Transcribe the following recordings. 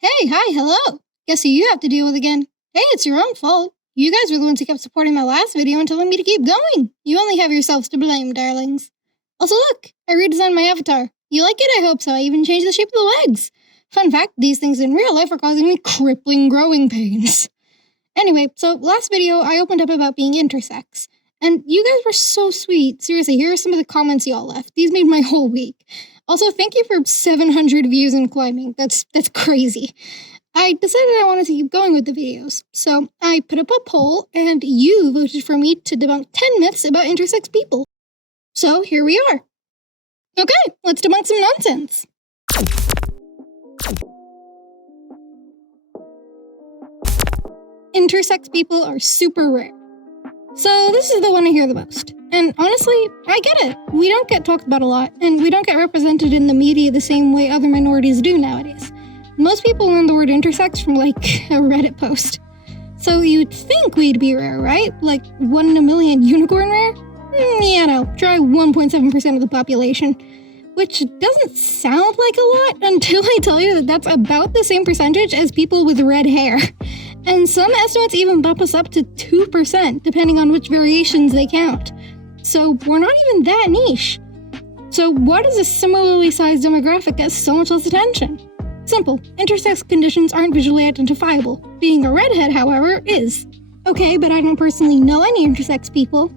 Hi, hello. Guess who you have to deal with again? Hey, it's your own fault. You guys were the ones who kept supporting my last video and telling me to keep going. You only have yourselves to blame, darlings. Also look, I redesigned my avatar. You like it? I hope so. I even changed the shape of the legs. Fun fact, these things in real life are causing me crippling growing pains. Anyway, so last video I opened up about being intersex. And you guys were so sweet. Seriously, here are some of the comments y'all left. These made my whole week. Also, thank you for 700 views and climbing. That's crazy. I decided I wanted to keep going with the videos. So I put up a poll, and you voted for me to debunk 10 myths about intersex people. So here we are. Okay, let's debunk some nonsense. Intersex people are super rare. So this is the one I hear the most. And honestly, I get it. We don't get talked about a lot, and we don't get represented in the media the same way other minorities do nowadays. Most people learn the word intersex from, a Reddit post. So you'd think we'd be rare, right? 1 in a million unicorn rare? Yeah, no. Try 1.7% of the population. Which doesn't sound like a lot until I tell you that that's about the same percentage as people with red hair. And some estimates even bump us up to 2%, depending on which variations they count. So we're not even that niche. So why does a similarly sized demographic get so much less attention? Simple. Intersex conditions aren't visually identifiable. Being a redhead, however, is. Okay, but I don't personally know any intersex people.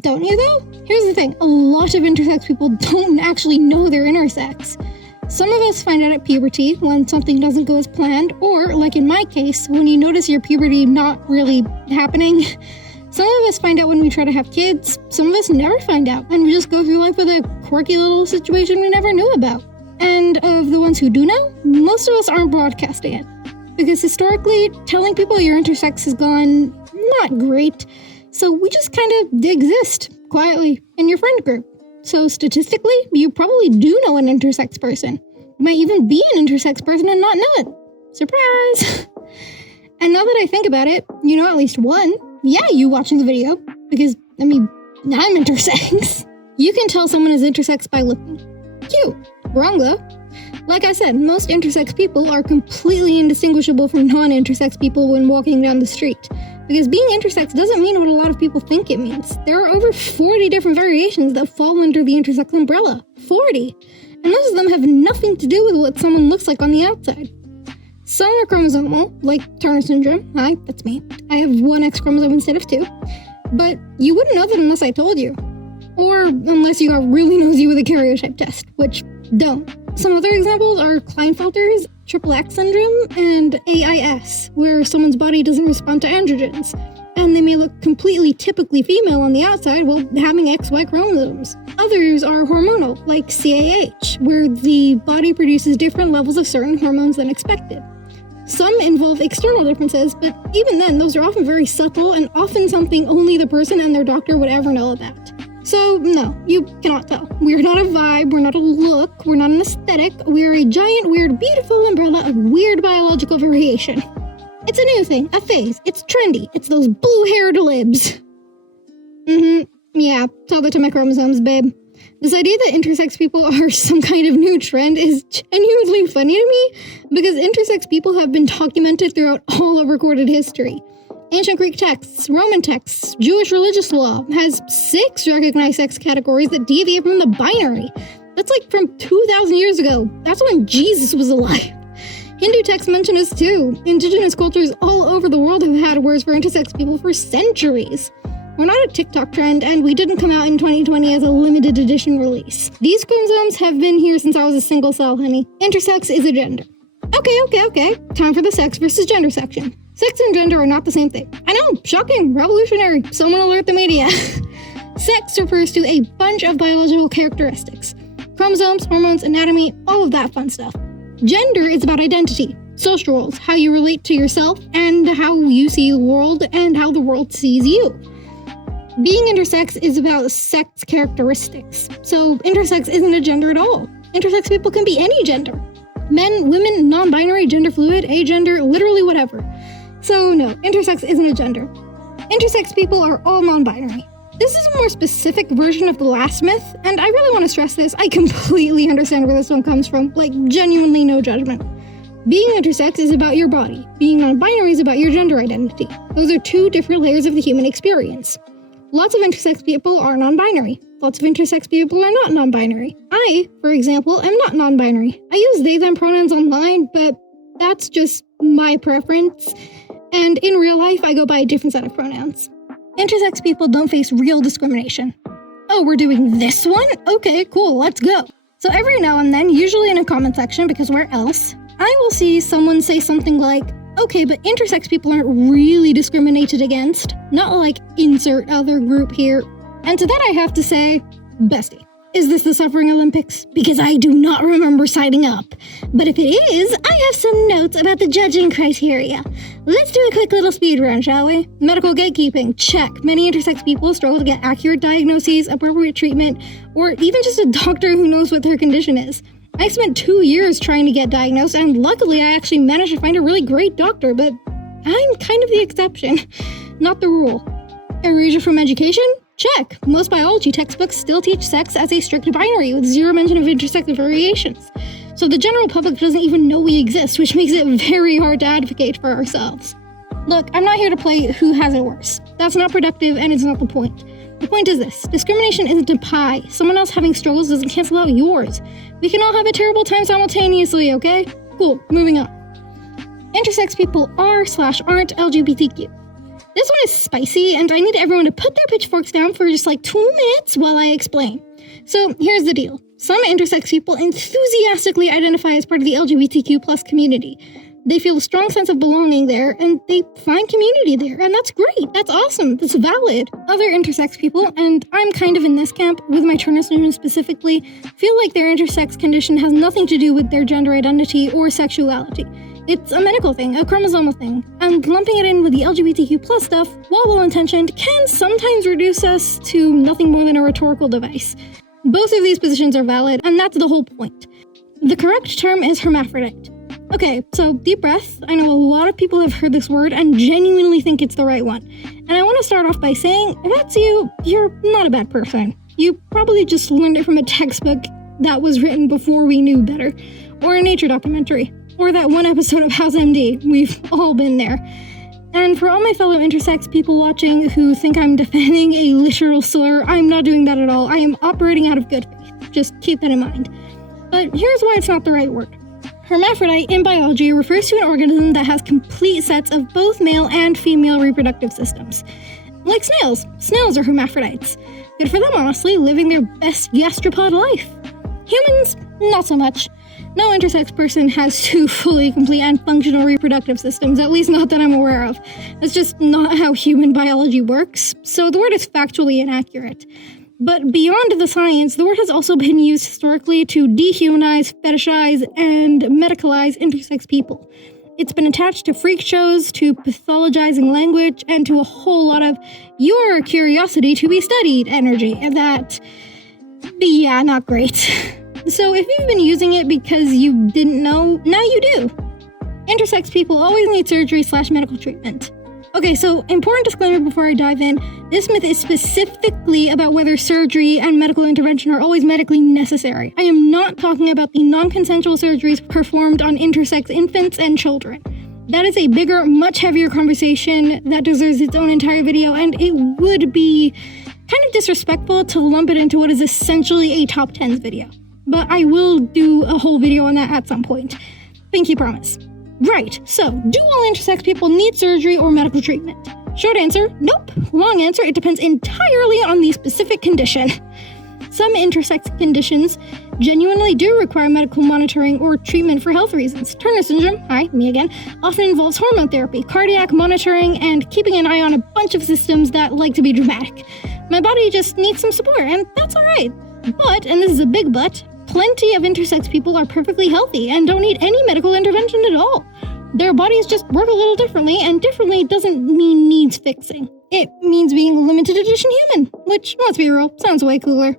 Don't you, though? Here's the thing. A lot of intersex people don't actually know they're intersex. Some of us find out at puberty when something doesn't go as planned, or, like in my case, when you notice your puberty not really happening. Some of us find out when we try to have kids. Some of us never find out, and we just go through life with a quirky little situation we never knew about. And of the ones who do know, most of us aren't broadcasting it. Because historically, telling people you're intersex has gone not great, so we just kind of exist, quietly, in your friend group. So statistically, you probably do know an intersex person. You might even be an intersex person and not know it. Surprise! And now that I think about it, you know at least one. Yeah, you watching the video. Because, I'm intersex. You can tell someone is intersex by looking. Cute. Wrong though. Like I said, most intersex people are completely indistinguishable from non-intersex people when walking down the street. Because being intersex doesn't mean what a lot of people think it means. There are over 40 different variations that fall under the intersex umbrella. 40! And most of them have nothing to do with what someone looks like on the outside. Some are chromosomal, like Turner syndrome. Hi, that's me. I have 1 X chromosome instead of 2. But you wouldn't know that unless I told you. Or unless you got really nosy with a karyotype test, which don't. Some other examples are Klinefelter's, XXX syndrome, and AIS, where someone's body doesn't respond to androgens, and they may look completely typically female on the outside while having XY chromosomes. Others are hormonal, like CAH, where the body produces different levels of certain hormones than expected. Some involve external differences, but even then, those are often very subtle and often something only the person and their doctor would ever know about. So, no, you cannot tell. We're not a vibe, we're not a look, we're not an aesthetic, we're a giant, weird, beautiful umbrella of weird biological variation. It's a new thing, a phase, it's trendy, it's those blue-haired libs. Yeah, tell that to my chromosomes, babe. This idea that intersex people are some kind of new trend is genuinely funny to me, because intersex people have been documented throughout all of recorded history. Ancient Greek texts, Roman texts, Jewish religious law has 6 recognized sex categories that deviate from the binary. That's from 2,000 years ago. That's when Jesus was alive. Hindu texts mention us too. Indigenous cultures all over the world have had words for intersex people for centuries. We're not a TikTok trend, and we didn't come out in 2020 as a limited edition release. These chromosomes have been here since I was a single cell, honey. Intersex is a gender. Okay. Time for the sex versus gender section. Sex and gender are not the same thing. I know, shocking, revolutionary, someone alert the media. Sex refers to a bunch of biological characteristics. Chromosomes, hormones, anatomy, all of that fun stuff. Gender is about identity, social roles, how you relate to yourself, and how you see the world, and how the world sees you. Being intersex is about sex characteristics. So intersex isn't a gender at all. Intersex people can be any gender. Men, women, non-binary, gender fluid, agender, literally whatever. So no, intersex isn't a gender. Intersex people are all non-binary. This is a more specific version of the last myth, and I really want to stress this. I completely understand where this one comes from, genuinely no judgment. Being intersex is about your body. Being non-binary is about your gender identity. Those are two different layers of the human experience. Lots of intersex people are non-binary. Lots of intersex people are not non-binary. I, for example, am not non-binary. I use they/them pronouns online, but that's just my preference. And in real life, I go by a different set of pronouns. Intersex people don't face real discrimination. Oh, we're doing this one? Okay, cool, let's go. So every now and then, usually in a comment section, because where else, I will see someone say something like, okay, but intersex people aren't really discriminated against. Not like insert other group here. And to that I have to say, bestie, is this the Suffering Olympics? Because I do not remember signing up. But if it is, I have some notes about the judging criteria. Let's do a quick little speed run, shall we? Medical gatekeeping, check. Many intersex people struggle to get accurate diagnoses, appropriate treatment, or even just a doctor who knows what their condition is. I spent 2 years trying to get diagnosed, and luckily I actually managed to find a really great doctor, but I'm kind of the exception, not the rule. Erasure from education? Check. Most biology textbooks still teach sex as a strict binary with zero mention of intersex variations. So the general public doesn't even know we exist, which makes it very hard to advocate for ourselves. Look, I'm not here to play who has it worse. That's not productive, and it's not the point. The point is this: discrimination isn't a pie. Someone else having struggles doesn't cancel out yours. We can all have a terrible time simultaneously, okay? Cool, moving on. Intersex people are/aren't LGBTQ. This one is spicy, and I need everyone to put their pitchforks down for just like 2 minutes while I explain. So here's the deal. Some intersex people enthusiastically identify as part of the LGBTQ+ community. They feel a strong sense of belonging there, and they find community there, and that's great, that's awesome, that's valid. Other intersex people, and I'm kind of in this camp, with my transition specifically, feel like their intersex condition has nothing to do with their gender identity or sexuality. It's a medical thing, a chromosomal thing, and lumping it in with the LGBTQ+ stuff, while well-intentioned, can sometimes reduce us to nothing more than a rhetorical device. Both of these positions are valid, and that's the whole point. The correct term is hermaphrodite. Okay, so deep breath. I know a lot of people have heard this word and genuinely think it's the right one. And I want to start off by saying, if that's you, you're not a bad person. You probably just learned it from a textbook that was written before we knew better, or a nature documentary, or that one episode of House MD. We've all been there. And for all my fellow intersex people watching who think I'm defending a literal slur, I'm not doing that at all. I am operating out of good faith. Just keep that in mind. But here's why it's not the right word. Hermaphrodite in biology refers to an organism that has complete sets of both male and female reproductive systems. Like snails. Snails are hermaphrodites. Good for them, honestly, living their best gastropod life. Humans, not so much. No intersex person has 2 fully complete and functional reproductive systems, at least not that I'm aware of. That's just not how human biology works, so the word is factually inaccurate. But beyond the science, the word has also been used historically to dehumanize, fetishize, and medicalize intersex people. It's been attached to freak shows, to pathologizing language, and to a whole lot of "your curiosity to be studied" energy, and that, yeah, not great. So if you've been using it because you didn't know, now you do. Intersex people always need surgery/medical treatment. Okay, so important disclaimer before I dive in. This myth is specifically about whether surgery and medical intervention are always medically necessary. I am not talking about the non-consensual surgeries performed on intersex infants and children. That is a bigger, much heavier conversation that deserves its own entire video, and it would be kind of disrespectful to lump it into what is essentially a top 10s video. But I will do a whole video on that at some point. Pinky promise. Right, so do all intersex people need surgery or medical treatment? Short answer, nope. Long answer, it depends entirely on the specific condition. Some intersex conditions genuinely do require medical monitoring or treatment for health reasons. Turner syndrome, hi, me again, often involves hormone therapy, cardiac monitoring, and keeping an eye on a bunch of systems that like to be dramatic. My body just needs some support, and that's alright. But, and this is a big but, plenty of intersex people are perfectly healthy and don't need any medical intervention at all. Their bodies just work a little differently, and differently doesn't mean needs fixing. It means being limited edition human, which, let's be real, sounds way cooler.